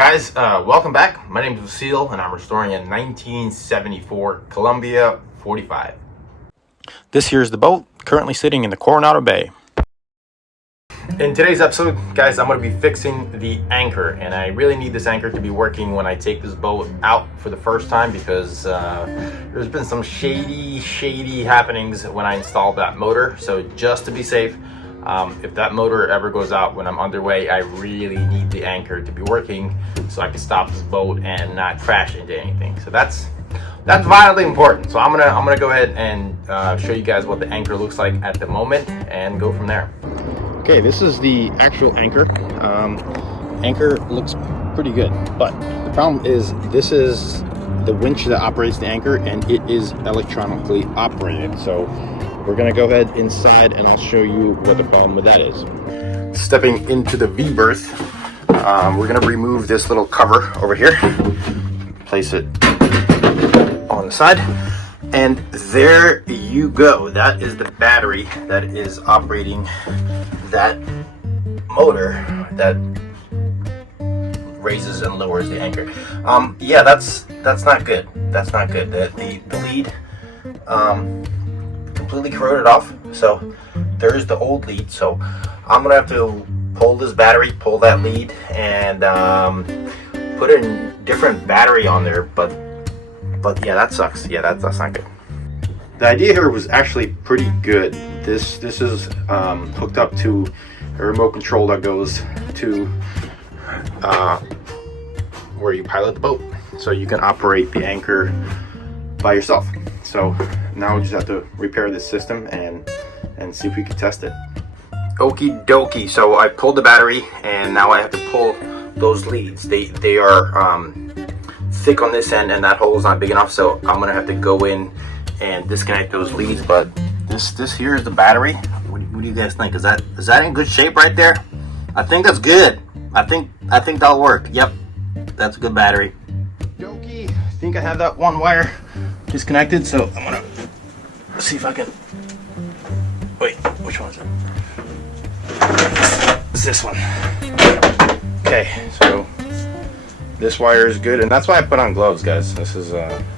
Guys, welcome back. My name is Vasil and I'm restoring a 1974 Columbia 45. This here is the boat currently sitting in the Coronado Bay. In today's episode, guys, I'm going to be fixing the anchor, and I really need this anchor to be working when I take this boat out for the first time because there's been some shady happenings when I installed that motor. So just to be safe, if that motor ever goes out when I'm underway, I really need the anchor to be working so I can stop this boat and not crash into anything. So that's vitally important. So I'm gonna go ahead and show you guys what the anchor looks like at the moment and go from there. Okay, this is the actual anchor. Anchor looks pretty good, but the problem is this is the winch that operates the anchor, and it is electronically operated. So we're gonna go ahead inside and I'll show you what the problem with that is. Stepping into the V-berth, we're gonna remove this little cover over here, place it on the side, and there you go. That is the battery that is operating that motor that raises and lowers the anchor. Yeah, that's not good. That's not good. The lead completely corroded off. So there's the old lead. So I'm gonna have to pull this battery, pull that lead, and put a different battery on there. But yeah, that sucks. Yeah, that's not good. The idea here was actually pretty good. This is hooked up to a remote control that goes to where you pilot the boat, so you can operate the anchor by yourself. So now we just have to repair this system and see if we can test it. Okie dokie. So I pulled the battery and now I have to pull those leads. They are thick on this end and that hole is not big enough, so I'm gonna have to go in and disconnect those leads. But this here is the battery. What do you guys think? Is that in good shape right there? I think that's good. I think that'll work. Yep, that's a good battery. Dokie. I think I have that one wire disconnected, so I'm gonna see if I can. Wait, which one is it? It's this one. Okay, so this wire is good, and that's why I put on gloves, guys. This is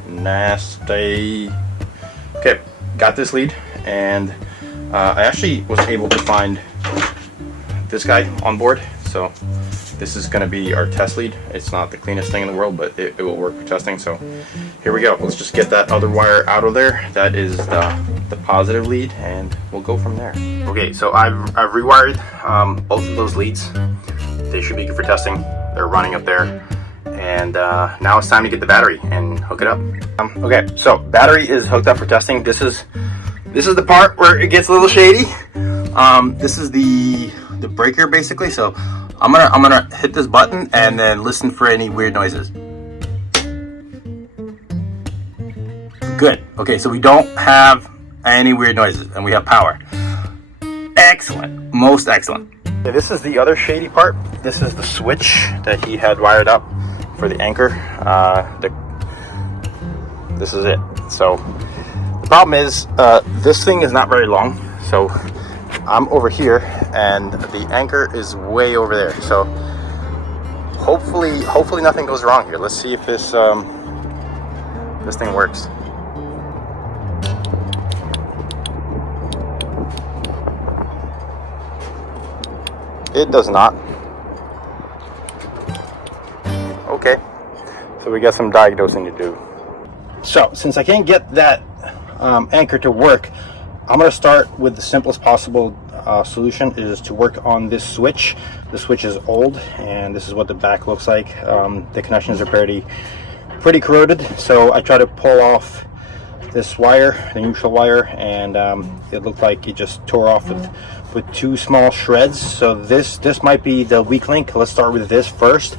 nasty. Okay, got this lead, and I actually was able to find this guy on board. So this is going to be our test lead. It's not the cleanest thing in the world, but it will work for testing. So here we go. Let's just get that other wire out of there. That is the positive lead, and we'll go from there. Okay, so I've rewired both of those leads. They should be good for testing. They're running up there. And now it's time to get the battery and hook it up. Okay, so battery is hooked up for testing. This is the part where it gets a little shady. This is the breaker basically. So I'm gonna hit this button and then listen for any weird noises. Good. Okay, so we don't have any weird noises and we have power. Excellent. Most excellent. Okay, this is the other shady part. This is the switch that he had wired up for the anchor. This is it. So the problem is this thing is not very long. So I'm over here and the anchor is way over there. So hopefully nothing goes wrong here. Let's see if this thing works. It does not. Okay, so we got some diagnosing to do. So since I can't get that anchor to work, I'm going to start with the simplest possible solution, is to work on this switch. The switch is old and this is what the back looks like. The connections are pretty corroded, so I try to pull off this wire, the neutral wire, and it looked like it just tore off with two small shreds. So this might be the weak link. Let's start with this first.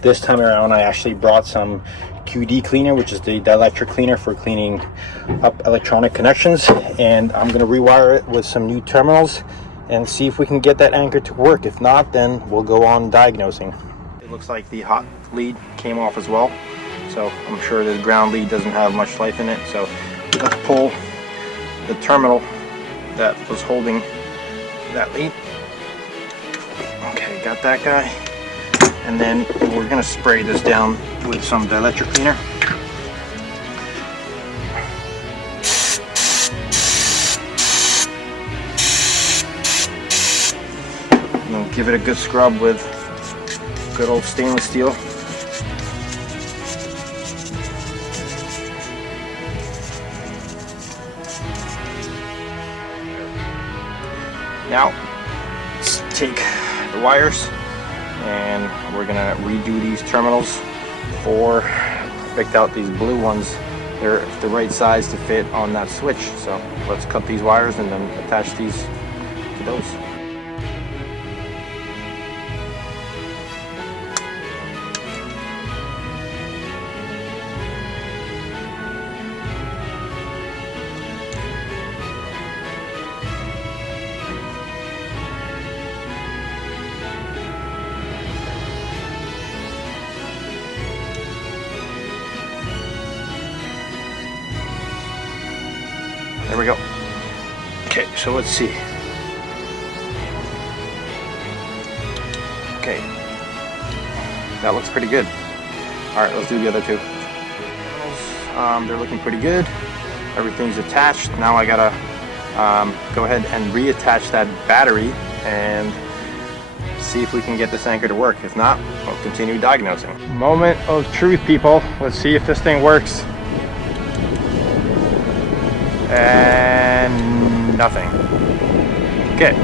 This time around I actually brought some QD cleaner, which is the dielectric cleaner for cleaning up electronic connections, and I'm going to rewire it with some new terminals and see if we can get that anchor to work. If not, then we'll go on diagnosing. It looks like the hot lead came off as well, so I'm sure the ground lead doesn't have much life in it. So let's pull the terminal that was holding that lead. Okay, got that guy. and then we're going to spray this down with some dielectric cleaner. And we'll give it a good scrub with good old stainless steel. Now, let's take the wires and we're gonna redo these terminals. I picked out these blue ones. They're the right size to fit on that switch. So let's cut these wires and then attach these to those. There we go. Okay, so let's see. Okay, that looks pretty good. All right, let's do the other two. They're looking pretty good. Everything's attached. Now I gotta go ahead and reattach that battery and see if we can get this anchor to work. If not, we'll continue diagnosing. Moment of truth, people. Let's see if this thing works. And nothing. Okay,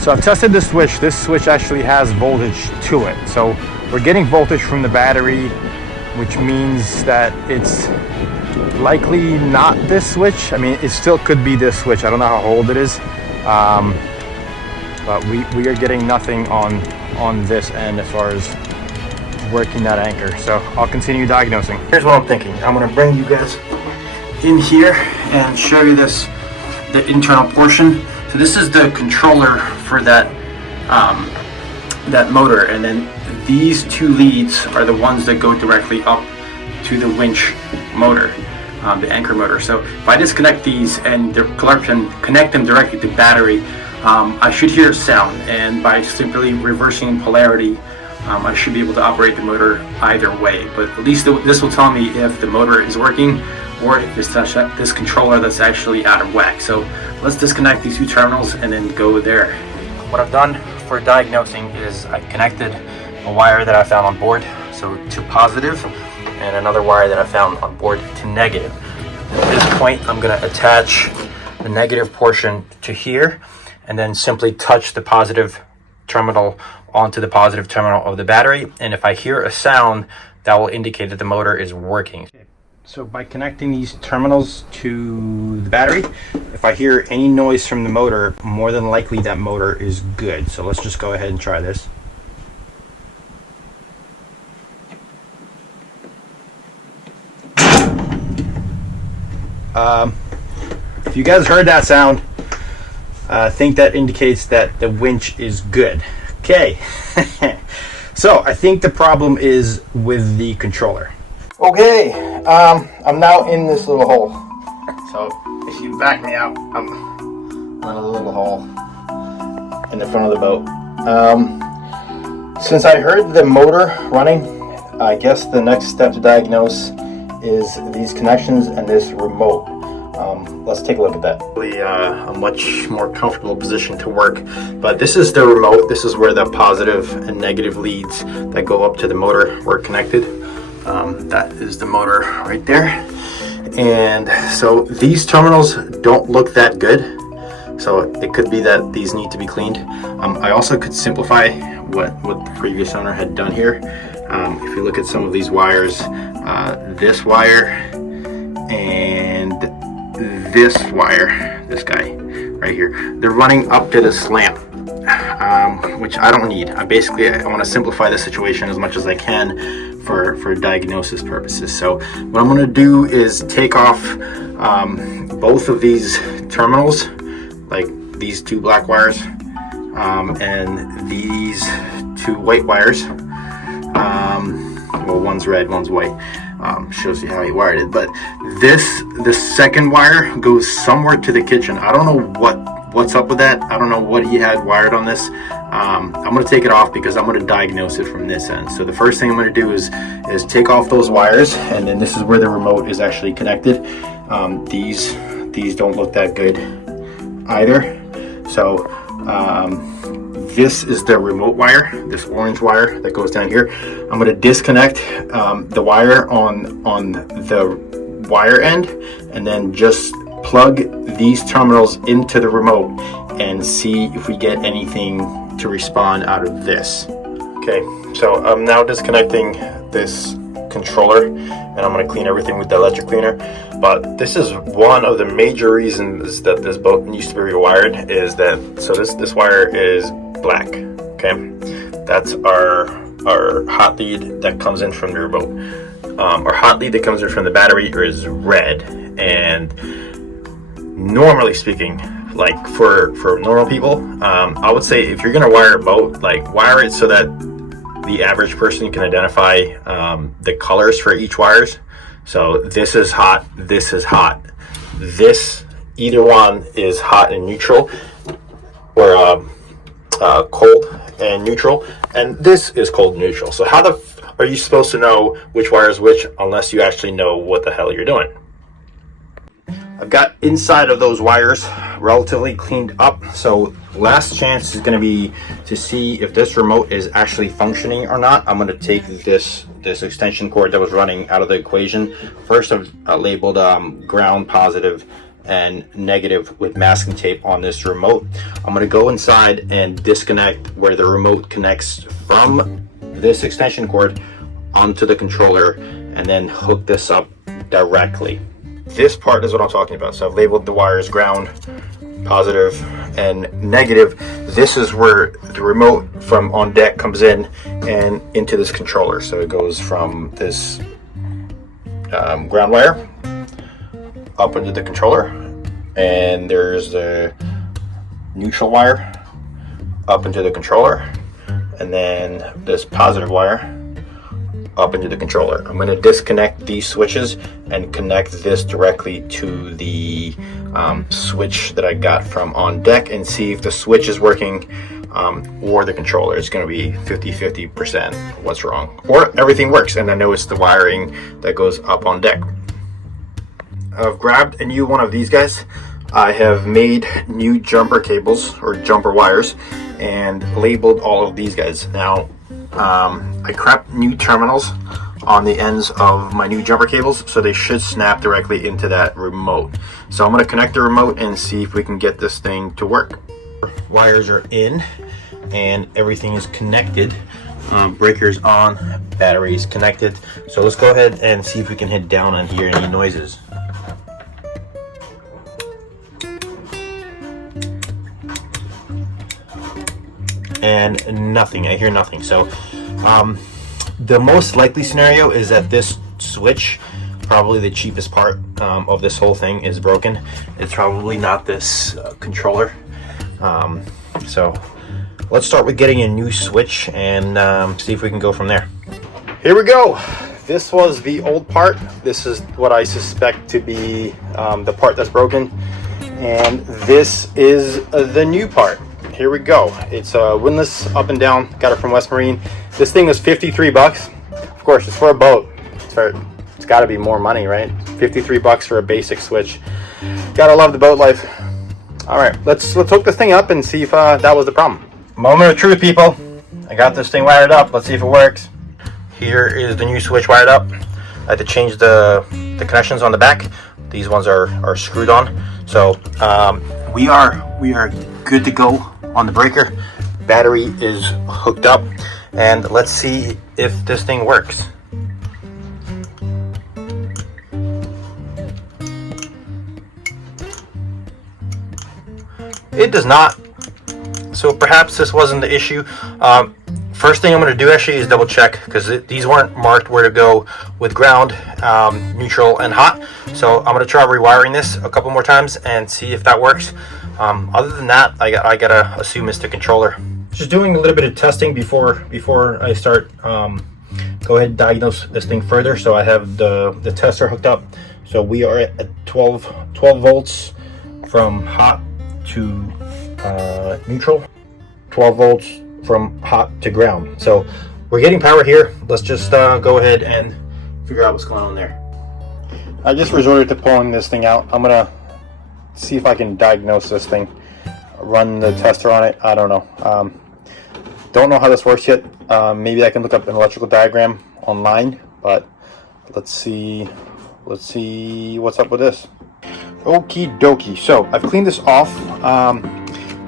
so I've tested this switch. This switch actually has voltage to it. So we're getting voltage from the battery, which means that it's likely not this switch. I mean, it still could be this switch. I don't know how old it is. But we are getting nothing on this end as far as working that anchor. So I'll continue diagnosing. Here's what I'm thinking. I'm gonna bring you guys in here and show you the internal portion. So this is the controller for that that motor, and then these two leads are the ones that go directly up to the winch motor, the anchor motor. So if I disconnect these and connect them directly to battery, I should hear a sound, and by simply reversing polarity, I should be able to operate the motor either way. But at least this will tell me if the motor is working or if it's this controller that's actually out of whack. So let's disconnect these two terminals and then go there. What I've done for diagnosing is I connected a wire that I found on board, so to positive, and another wire that I found on board to negative. At this point, I'm going to attach the negative portion to here and then simply touch the positive terminal onto the positive terminal of the battery. And if I hear a sound, that will indicate that the motor is working. So by connecting these terminals to the battery, if I hear any noise from the motor, more than likely that motor is good. So let's just go ahead and try this. If you guys heard that sound, I think that indicates that the winch is good. Okay, so I think the problem is with the controller. Okay, I'm now in this little hole. So if you back me out, I'm in a little hole in the front of the boat. Since I heard the motor running, I guess the next step to diagnose is these connections and this remote. Let's take a look at that. Really, a much more comfortable position to work. But this is the remote. This is where the positive and negative leads that go up to the motor were connected. That is the motor right there. And so these terminals don't look that good. So it could be that these need to be cleaned. I also could simplify what the previous owner had done here. If you look at some of these wires, this wire and this wire, this guy right here, they're running up to this lamp, which I don't need. I want to simplify the situation as much as I can for diagnosis purposes. So what I'm going to do is take off both of these terminals, like these two black wires and these two white wires. Well, one's red, one's white. Shows you how he wired it. But this second wire goes somewhere to the kitchen. I don't know what's up with that. I don't know what he had wired on this. I'm going to take it off because I'm going to diagnose it from this end. So the first thing I'm going to do is take off those wires, and then this is where the remote is actually connected. These don't look that good either. So this is the remote wire, this orange wire that goes down here. I'm going to disconnect the wire on the wire end, and then just plug these terminals into the remote and see if we get anything to respond out of this. Okay, so I'm now disconnecting this controller, and I'm going to clean everything with the electric cleaner. But this is one of the major reasons that this boat needs to be rewired, is that, so this wire is black. Okay, that's our hot lead that comes in from the remote. Our hot lead that comes in from the battery is red, and normally speaking, like for normal people, I would say if you're gonna wire a boat, like wire it so that the average person can identify the colors for each wires. So this is hot, this is hot, this, either one is hot and neutral, or cold and neutral, and this is cold and neutral. So how the are you supposed to know which wire is which unless you actually know what the hell you're doing? I've got inside of those wires relatively cleaned up, so last chance is going to be to see if this remote is actually functioning or not. I'm going to take this extension cord that was running out of the equation. First, I've labeled ground positive and negative with masking tape on this remote. I'm going to go inside and disconnect where the remote connects from this extension cord onto the controller, and then hook this up directly. This part is what I'm talking about. So I've labeled the wires ground, positive, and negative. This is where the remote from on deck comes in and into this controller. So it goes from this ground wire up into the controller, and there's the neutral wire up into the controller, and then this positive wire up into the controller. I'm going to disconnect these switches and connect this directly to the switch that I got from on deck, and see if the switch is working or the controller. It's going to be 50-50% what's wrong, or everything works and I know it's the wiring that goes up on deck. I've grabbed a new one of these guys. I have made new jumper cables or jumper wires and labeled all of these guys. Now I crept new terminals on the ends of my new jumper cables, so they should snap directly into that remote. So I'm going to connect the remote and see if we can get this thing to work. Wires are in and everything is connected. Breakers on, batteries connected. So let's go ahead and see if we can hit down and hear any noises. And nothing, I hear nothing. So the most likely scenario is that this switch, probably the cheapest part of this whole thing, is broken. It's probably not this controller. So let's start with getting a new switch and see if we can go from there. Here we go. This was the old part. This is what I suspect to be the part that's broken, and this is the new part. Here we go. It's windlass up and down. Got it from West Marine. This thing was 53 bucks. Of course, it's for a boat. It's got to be more money, right? 53 bucks for a basic switch. Gotta love the boat life. All right, let's hook this thing up and see if that was the problem. Moment of truth, people. I got this thing wired up. Let's see if it works. Here is the new switch wired up. I had to change the connections on the back. These ones are screwed on. So we are good to go on the breaker. Battery is hooked up, and let's see if this thing works. It does not. So perhaps this wasn't the issue. First thing I'm going to do actually is double check, because these weren't marked where to go with ground, neutral, and hot. So I'm going to try rewiring this a couple more times and see if that works. Other than that, I gotta assume it's the controller. Just doing a little bit of testing before I start. Go ahead and diagnose this thing further. So I have the tester hooked up. So we are at 12 volts from hot to neutral, 12 volts from hot to ground. So we're getting power here. Let's just go ahead and figure out what's going on there. I just resorted to pulling this thing out. I'm gonna see if I can diagnose this thing, run the tester on it. I don't know. Don't know how this works yet. Maybe I can look up an electrical diagram online, but let's see what's up with this. Okie dokie. So I've cleaned this off.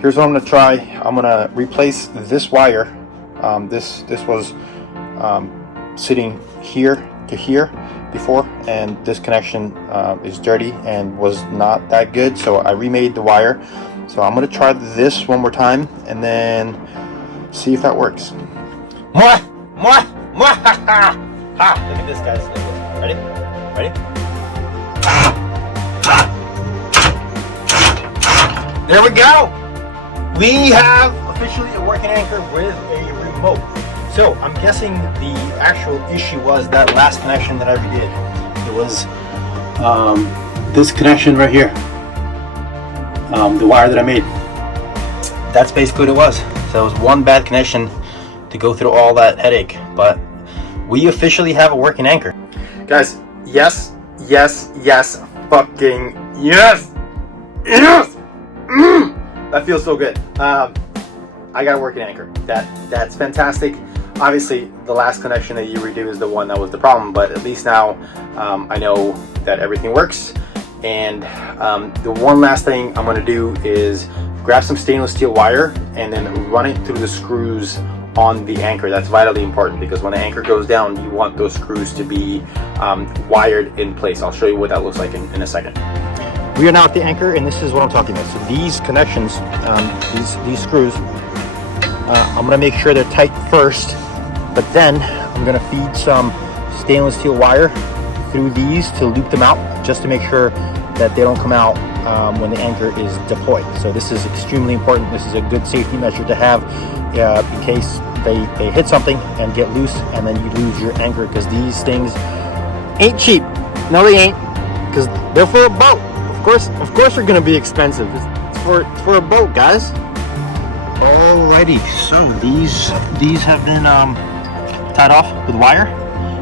Here's what I'm gonna try. I'm gonna replace this wire. This was sitting here to here before, and this connection is dirty and was not that good, so I remade the wire. So I'm gonna try this one more time and then see if that works. Mwah! Mwah! Mwah! Ha! Ha! Ha! Look at this, guys. Ready? Ready? There we go! We have officially a working anchor with a remote. So I'm guessing the actual issue was that last connection that I redid. It was this connection right here. The wire that I made. That's basically what it was. So it was one bad connection to go through all that headache. But we officially have a working anchor. Guys, yes, yes, yes, fucking yes! Yes! That feels so good. I got a working anchor. That's fantastic. Obviously, the last connection that you redo is the one that was the problem, but at least now I know that everything works. And the one last thing I'm going to do is grab some stainless steel wire and then run it through the screws on the anchor. That's vitally important because when the anchor goes down, you want those screws to be wired in place. I'll show you what that looks like in a second. We are now at the anchor, and this is what I'm talking about. So these connections, these screws, I'm going to make sure they're tight first, but then I'm going to feed some stainless steel wire through these to loop them out, just to make sure that they don't come out when the anchor is deployed. So this is extremely important. This is a good safety measure to have in case they hit something and get loose, and then you lose your anchor, because these things ain't cheap. No, they ain't, because they're for a boat. Of course they're gonna be expensive. It's for a boat, guys. Alrighty, so these have been tied off with wire.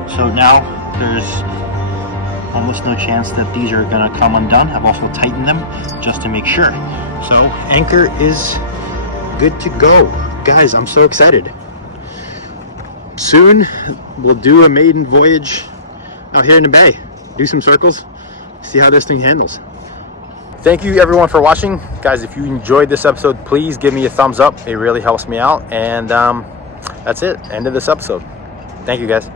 So now there's almost no chance that these are gonna come undone. I've also tightened them just to make sure. So anchor is good to go. Guys, I'm so excited. Soon we'll do a maiden voyage out here in the bay. Do some circles, see how this thing handles. Thank you everyone for watching. Guys, if you enjoyed this episode, please give me a thumbs up. It really helps me out. And that's it. End of this episode. Thank you, guys.